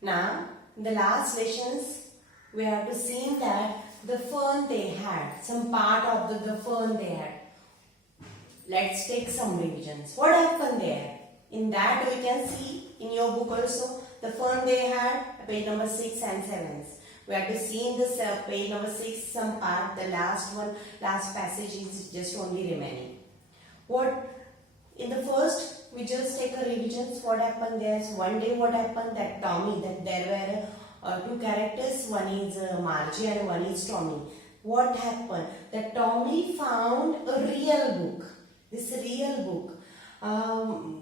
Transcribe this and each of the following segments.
Now, in the last lessons, we have to see that the fun they had, some part of the fun they had. Let's take some revisions. What happened there? In that we can see in your book also the fun they had, page number 6 and 7. We have to see in this page number 6 some part, the last passage is just only remaining. What in the first we just take a revisions. What happened there? So one day what happened that Tommy, that there were two characters, one is Margie and one is Tommy. What happened? That Tommy found a real book. This real book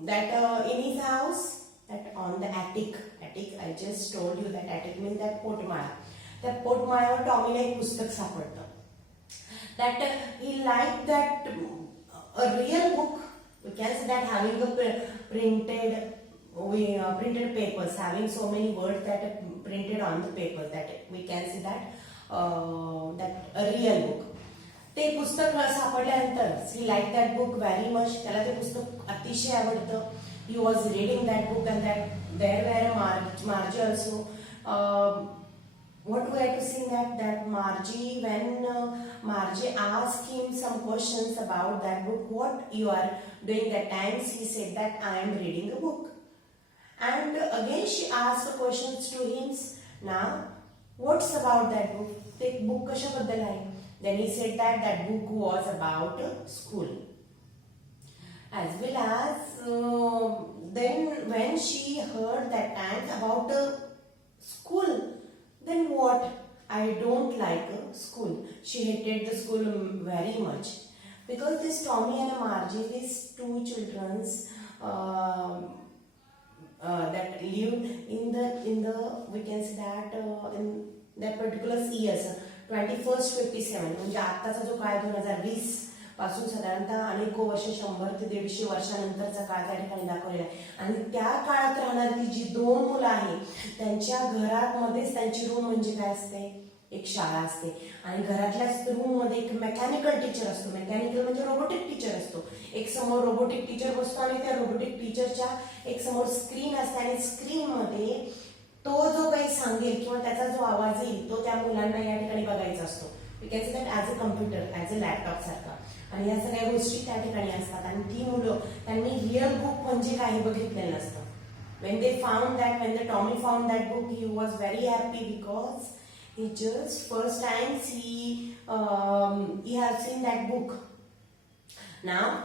that in his house, that on the attic, I just told you that attic means that पोटमाळा. त्या पोटमाळ्यावर टॉमीला एक पुस्तक सापडतं. That he liked that a real book. We can say that having a printed papers, having so many words that are printed on the paper, that we can say that that a real book. ते पुस्तक सापडल्यानंतर he liked that book very much. त्याला ते पुस्तक अतिशय आवडतं. He was reading that book and that there were Margie also. What we have to see that Margie, when Margie asked him some questions about that book, what you are doing that times, he said that I am reading a book. And again she asked questions to him. Now, what's about that book? ते book कशाबद्दल आहे? Then he said that that book was about school. As well as then when she heard that time about school, then what? I don't like school. She hated the school very much because this Tommy and Margie, these two children that lived in the we can say that in that particular years 21st 57 म्हणजे आताचा जो काळ 2020 पासून साधारणतः अनेक वर्ष 100 ते 150 वर्षानंतरचा काळ त्या ठिकाणी दाखवलेला आहे. आणि त्या काळात राहणारी जी दोन मुलं आहेत त्यांच्या घरात मध्येच त्यांची रूम म्हणजे काय असते, एक शाळा असते. आणि घरातल्याच रूम मध्ये एक मेकॅनिकल टीचर असतो. मेकॅनिकल म्हणजे रोबोटिक टीचर असतो. एक समोर रोबोटिक टीचर बसतो आणि त्या रोबोटिक टीचरच्या एक समोर स्क्रीन असते आणि स्क्रीन मध्ये तो जो काही सांगेल किंवा त्याचा जो आवाज येईल तो त्या मुलांना या ठिकाणी बघायचा असतो. We can say that as a computer, as a laptop सारखा. आणि या सगळ्या गोष्टी त्या ठिकाणी असतात. आणि ती मुलं त्यांनी रिअल बुक म्हणजे काही बघितलेलं नसतं. when they found that, when the Tommy found that book, he was very happy because he just first time he has seen that book. Now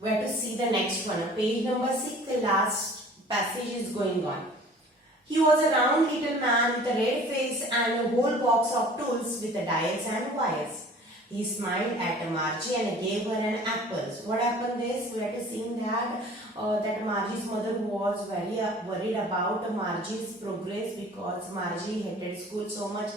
we have to see the next one, page number 6. The last passage is going on. He was a round little man with a red face and a whole box of tools with the dials and wires. He smiled at Margie and gave her an apple. What happened is, we had to see that that Margie's mother was very worried about Margie's progress because Margie hated school so much.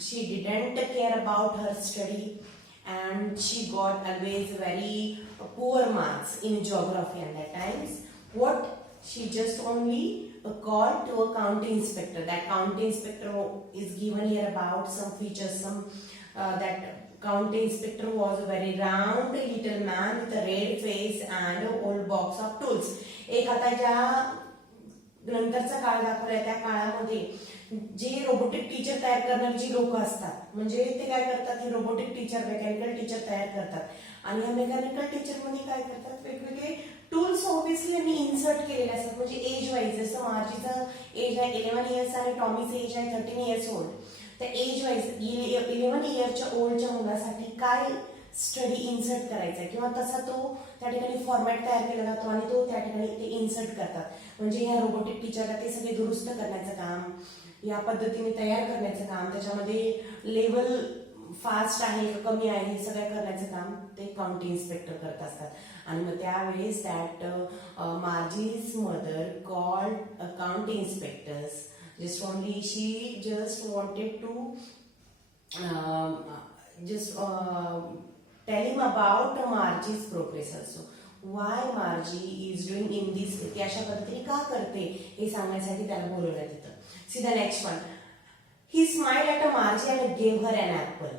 She didn't care about her study and she got always very poor marks in geography at that times. What she just only called to a county inspector. That county inspector is given here about some features, some that county inspector was a very round little man with a red face and a old box of tools. एक आता ज्या नंतरचा काळ दाखवलाय त्या काळामध्ये जे robotic teacher तयार करणारी जी लोक असतात, म्हणजे ते काय करतात, हे रोबोटिक टीचर, मेकॅनिकल टीचर तयार करतात. आणि या मेकॅनिकल टीचर मध्ये काय करतात, वेगवेगळे टूल्स ऑब्विसली यांनी इन्सर्ट केलेले असतात. म्हणजे एज वाईज, जसं मार्जीचं एज आहे 11 इयर्स आणि टॉमीचं एज आहे 13 इयर्स ओल्ड. तर एज वाईज 11 इयरच्या ओल्डच्या मुलासाठी काय स्टडी इन्सर्ट करायचा किंवा तसा तो त्या ठिकाणी फॉर्मॅट तयार केला जातो आणि तो त्या ठिकाणी ते इन्सर्ट करतात. म्हणजे ह्या रोबोटिक टीचरला ते सगळे दुरुस्त करण्याचं काम, या पद्धतीने तयार करण्याचं काम, त्याच्यामध्ये लेवल फास्ट आहे कमी आहे हे सगळं करण्याचं काम ते काउंटी इन्स्पेक्टर करत असतात. आणि मग त्यावेळेस that Margie's mother called county inspectors. Just only she just wanted to tell him about Margie's progress also. Why Margie is doing in this way, ती अशा पद्धतीने का करते हे सांगण्यासाठी त्याला बोलवण्यात येतं. See the next one. He smiled at Margie and gave her an apple.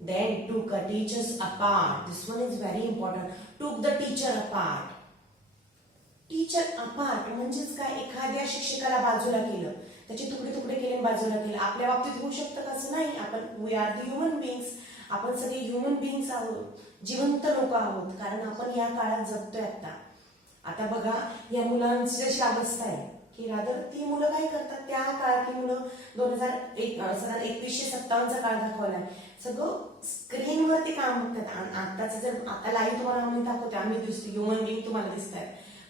Then took her teachers apart. This one is very important. Took the teacher apart. Teacher apart म्हणजेच काय, एखाद्या शिक्षकाला बाजूला केलं. त्याचे तुकडे तुकडे केले बाजूला केले. आपल्या बाबतीत होऊ शकतं का? असं नाही. आपण we are the human beings, आपण सगळे ह्युमन बिंग्स आहोत, जिवंत लोक आहोत, कारण आपण या काळात जगतोय. आता बघा या मुलांची जशी अवस्था आहे की रादर ती मुलं काय करतात, त्या काळातली मुलं 2157चा काळ दाखवलाय, सगळं स्क्रीनवरती काम बघतात. आताच जर आता लाईव्ह तुम्हाला आम्ही दाखवतो, आम्ही दिसतो ह्युमन बिंग तुम्हाला दिसत आहेत,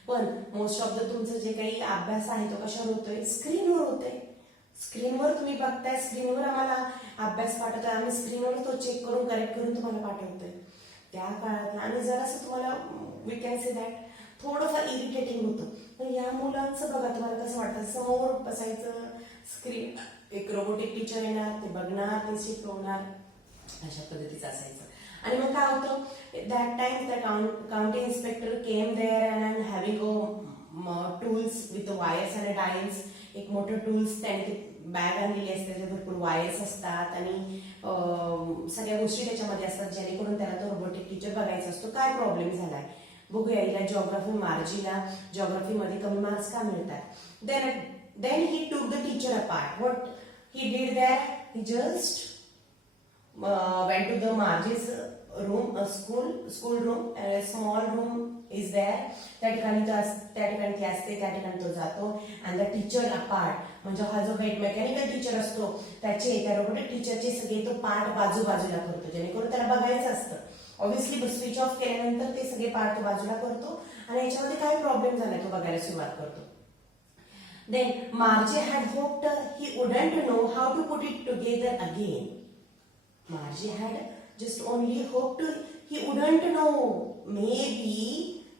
पण मोस्ट ऑफ द तुमचं जे काही अभ्यास आहे तो कशावर होतोय? स्क्रीनवर होतोय. स्क्रीनवर तुम्ही बघताय, स्क्रीनवर आम्हाला अभ्यास पाठवतोय, आम्ही स्क्रीनवर तो चेक करून करेक्ट करून तुम्हाला पाठवतोय. त्या काळात आणि जरासं तुम्हाला वी कॅन से दॅट थोडंफार इरिटेटिंग होतं. पण या मुलांचं बघा तुम्हाला कसं वाटतं, समोर बसायचं, स्क्रीन, एक रोबोटिक टीचर येणार, ते बघणार, ते शिकवणार, अशा पद्धतीचं असायचं. आणि मग काय होतं, that time the counting inspector came there and having tools with wires and dials. एक मोठं टूल्स त्याने बॅग आणलेली असते, त्याच्यात भरपूर वायर्स असतात आणि सगळ्या गोष्टी त्याच्यामध्ये असतात, जेणेकरून त्याला तो रोबोटिक टीचर बघायचा असतो. काय प्रॉब्लेम झालाय बघूया. या जॉग्राफी मार्जीला जॉग्राफीमध्ये कमी मार्क्स का मिळतात? Then he took the teacher apart. What he did that? He just went to the Margie's room, school room, a small room is there. त्या ठिकाणी ती असते, त्या ठिकाणी तो जातो. and the teacher apart, म्हणजे हा जो मेकॅनिकल टीचर असतो त्याचे, त्या रोबोटिक टीचरचे सगळे तो पार्ट बाजूला करतो, जेणेकरून त्याला बघायचं असतं. ऑब्व्हियसली स्विच ऑफ केल्यानंतर ते सगळे पार्ट तो बाजूला करतो आणि याच्यामध्ये काय प्रॉब्लेम झालाय तो बघायला सुरुवात करतो. Then Margie had hoped he wouldn't know how to put it together again. Margie had just only hoped he wouldn't know. Maybe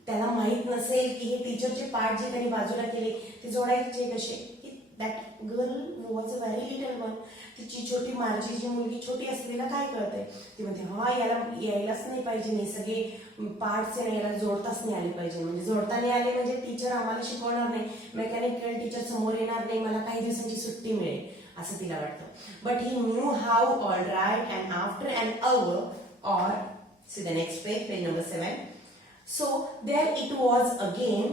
त्याला माहित नसेल की हे टीचरचे पार्ट जे त्यांनी बाजूला केले ते जोडायचे कसे. That girl was a very little one. तिची छोटी मार्जी, जी मुलगी छोटी असते, तिला काय कळतंय? ती म्हणते हा याला यायलाच नाही पाहिजे, नाही सगळे पार्ट्स याला जोडताच नाही आले पाहिजे. म्हणजे जोडता नाही आले म्हणजे टीचर आम्हाला शिकवणार नाही, मेकॅनिकल टीचर समोर येणार नाही, मला काही दिवसांची सुट्टी मिळेल असं तिला वाटतं. But he knew how all right and after an hour or see the next page number 7. So there it was again,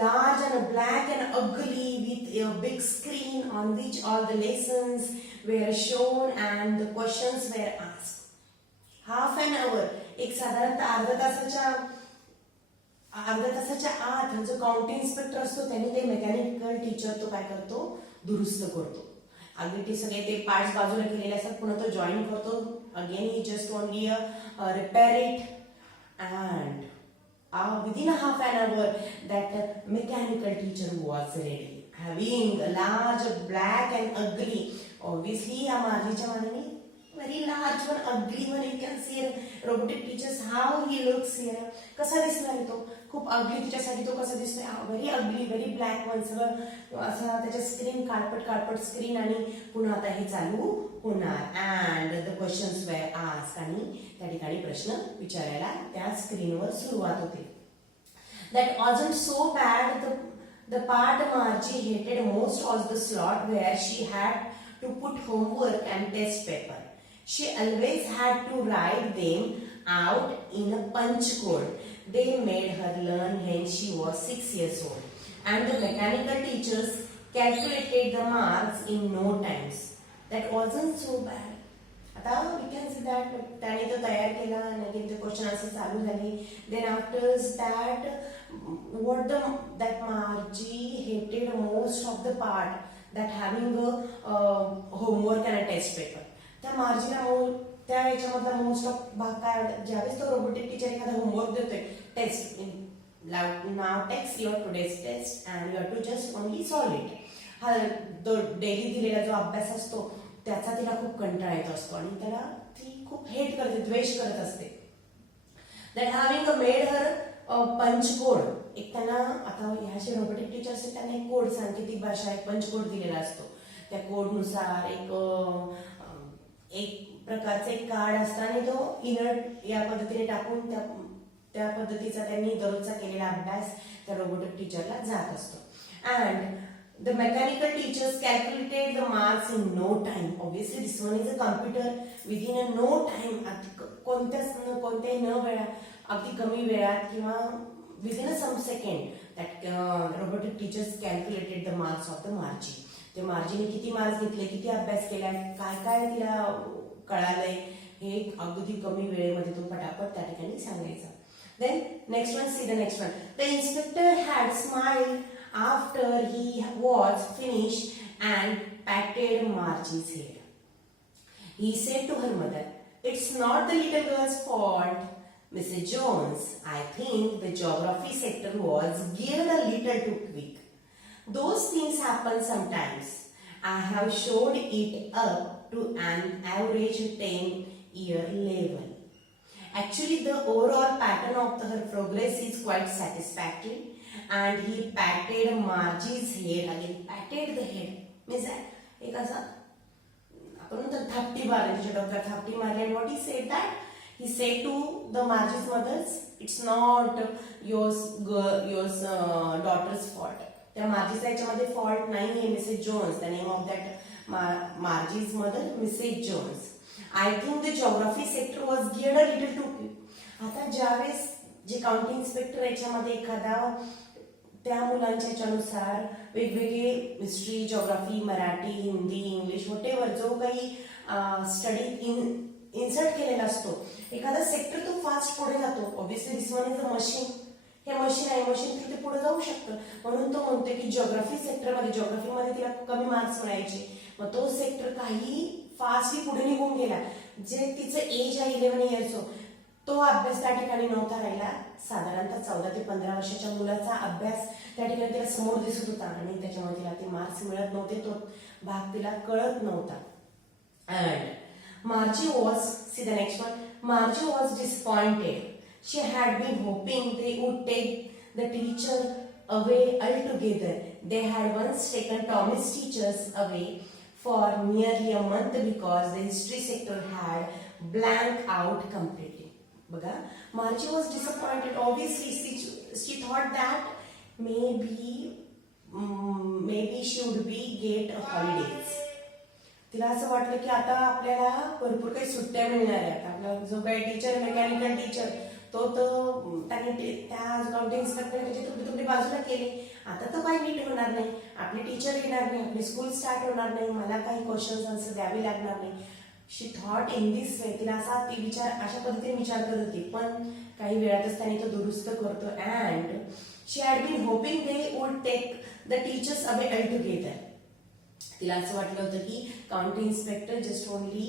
large and black and ugly, with a big screen on which all the lessons were shown and the questions were asked. Half an hour, एक साधारणतः अर्ध्या तासाच्या आत जो counting inspector असतो त्याने ते mechanical teacher तो काय करतो, दुरुस्त करतो. अगदी ते सगळे ते पार्ट्स बाजूला केलेले असतात, पुन्हा तो जॉईन करतो. Again he just only repair it and within a half an hour that mechanical teacher was ready, having a large, black and ugly, obviously Margieच्या मानाने very large one, ugly one. You can see robotic teachers how he looks here. कसा दिसणार तो? खूप अगली तिच्यासाठी तो कसा दिसतोय? Very अगली, very black one. सगळं असं त्याच्या स्क्रीन काळपट स्क्रीन आणि पुन्हा आता हे चालू होणार. And the questions were asked, आणि त्या ठिकाणी प्रश्न विचारायला त्या स्क्रीनवर सुरुवात होते. That wasn't so bad. The part Margie hated most was the slot where she had to put homework and test paper. She always had to write them out in a punch code. They made her learn when she was 6 years old. And the mechanical teachers calculated the marks in no time. That wasn't so bad. आता we can see that त्याने तो तयार केला आणि ते question answer चालू झाली. Then after that, that Margie hated most of the part that having a homework and a test paper. त्या मार्जीला त्या याच्यामधला मोस्ट ऑफ भाग काय, ज्यावेळेस तो रोबोटिक टीचर एखादा होमवर्क देतोय, टेस्ट नाव text your today's test and you have to just only solve it. हा तो डेली दिलेला जो अभ्यास असतो त्याचा तिला खूप कंटाळा येत असतो आणि त्याला ती खूप हेट करते, द्वेष करत असते. दॅट हॅव्हिंग मेड हर पंच कोड. एक त्यांना आता ह्या जे रोबोटिक टीचर्स आहेत त्यांना एक कोड, सांकेतिक भाषा, एक पंच कोड दिलेला असतो. त्या कोडनुसार एक प्रकारचं एक कार्ड असतं आणि तो इनर या पद्धतीने टाकून त्या पद्धतीचा त्यांनी दररोजचा केलेला अभ्यास त्या रोबोटिक टीचरला जात असतो. And the mechanical teachers calculated the marks in no time. Obviously this one is a computer. Within a no time, कोणत्याही न वेळा, अगदी कमी वेळात किंवा within a some second, that robotic teachers calculated the marks of the Margie. ते मार्जिने किती marks घेतले, किती अभ्यास केलाय, काय काय तिला कळालंय, हे अगदी कमी वेळेमध्ये तो पटापट त्या ठिकाणी सांगायचा. Then next one, see the next one. The inspector had smiled after he was finished and patted Margie's head. He said to her mother, "It's not the little girl's fault, Mrs. Jones. I think the geography sector was geared a little too quick. Those things happen sometimes. I have showed it up to an average 10-year level. Actually, the overall pattern of her progress is quite satisfactory." And he patted Margie's head again. Patted the head means that एक असा आपण म्हणतो थापटी मारली, तिच्या डोक्यात थापटी मारली. And what he said that? He said to the Margie's mothers, "It's not your daughter's fault." त्या मार्जीचा याच्यामध्ये फॉल्ट नाहीये. Mrs Jones, the name of that Margie's mother Mrs Jones. I think the geography sector was geared a little too quick. आता ज्यावेळेस जे county inspector याच्यामध्ये एखादा त्या मुलांच्या याच्यानुसार वेगवेगळे history, geography, Marathi, Hindi, English whatever जो काही स्टडी इन्सर्ट केलेला असतो, एखादा सेक्टर तो फास्ट पुढे जातो. Obviously this one is a machine. हे मशीन आहे, मशीन थ्रू ते पुढे जाऊ शकतं. म्हणून तो म्हणतो की जिओग्राफी सेक्टरमध्ये, जिओग्राफीमध्ये तिला कमी मार्क्स मिळायचे, मग तो सेक्टर काही फास्टली पुढे निघून गेला. जे तिचं एज आहे 11 इयर्स, तो अभ्यास त्या ठिकाणी नव्हता राहिला. साधारणतः 14 ते 15 वर्षाच्या मुलाचा अभ्यास त्या ठिकाणी तिला समोर दिसत होता आणि त्याच्यामुळे तिला ते मार्क्स मिळत नव्हते, तो भाग तिला कळत नव्हता. And मार्जी was, C the next one, मार्जी was disappointed. She had been hoping they would take the teacher away altogether. They had once taken Tommy's teachers away for nearly a month because the history sector had blanked out completely. Baga, Margie was disappointed. Obviously, she thought that maybe she would be get holidays. तिला असं वाटलं की आता आपल्याला भरपूर काही सुट्ट्या मिळणार आहेत. आपला जो काही टीचर, मेकॅनिकल टीचर, तो त्यांनी त्या अकाउंटिंग इन्स्पेक्टरने त्याची तुकडी बाजूला केली. आता तो काही नीट होणार नाही, आपले टीचर येणार नाही, आपली स्कूल स्टार्ट होणार नाही, मला काही क्वेश्चन्स आन्सर द्यावे लागणार नाही. शी थॉट इन दिस वे. तिला असा ती अशा पद्धतीने विचार करत होती. पण काही वेळातच त्यांनी तो दुरुस्त करतो. And she had been hoping they would take the teachers away altogether. तिला असं वाटलं होतं की county inspector just only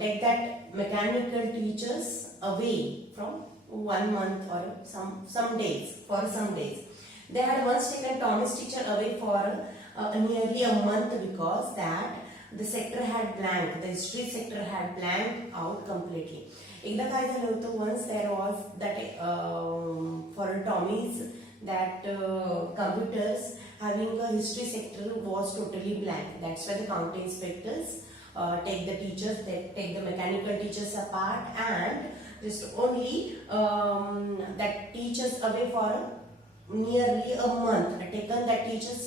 take that mechanical teachers away from 1 month or some days, for some days. They had once taken Tommy's teacher away for nearly a month because that the sector had blanked, the history sector had blanked out completely. एकदा काय झालं होतं, once there was that for Tommy's that computers having a history sector was totally blank. That's why the county inspectors take the teachers, they take the mechanical teachers apart and just only that teachers away for nearly a month. Taken that teachers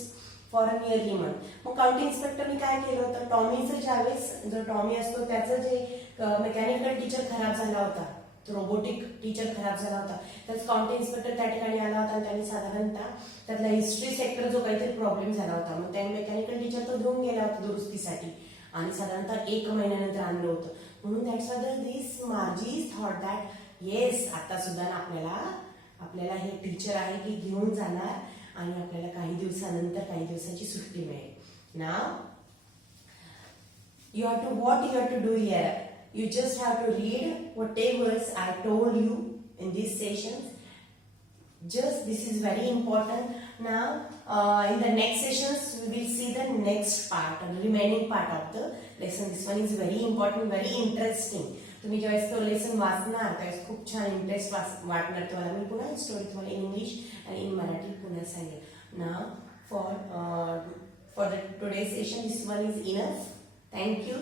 for a nearly month. मग county इन्स्पेक्टरने काय केलं होतं, टॉमीचं ज्यावेळेस जो Tommy असतो त्याचं जे mechanical teacher खराब झाला होता, रोबोटिक टीचर खराब झाला होता, त्याच काउंटी इन्स्पेक्टर त्या ठिकाणी आला होता आणि त्यांनी साधारणतः त्यातला हिस्ट्री सेक्टर जो काहीतरी प्रॉब्लेम झाला होता, मग त्याने मेकॅनिकल टीचर तो घेऊन गेला होता दुरुस्तीसाठी आणि साधारणतः 1 महिन्यानंतर आणलं होतं. म्हणून that's why this मार्जी thought that yes, आता सुद्धा आपल्याला हे टीचर आहे की घेऊन जाणार आणि आपल्याला काही दिवसानंतर काही दिवसाची सुट्टी मिळेल. नाव you have to do here. You just have to read whatever I told you in these sessions. Just this is very important. Now in the next sessions we will see the next part, the remaining part of the lesson. This one is very important, very interesting. तुम्ही ज्यावेळेस तो lesson वाचणार त्यावेळेस खूप छान interest वाटणार तुम्हाला. मी पुन्हा स्टोरी तुम्हाला इन इंग्लिश आणि इन मराठी पुन्हा सांगेल. Now for the today's session this one is enough. Thank you.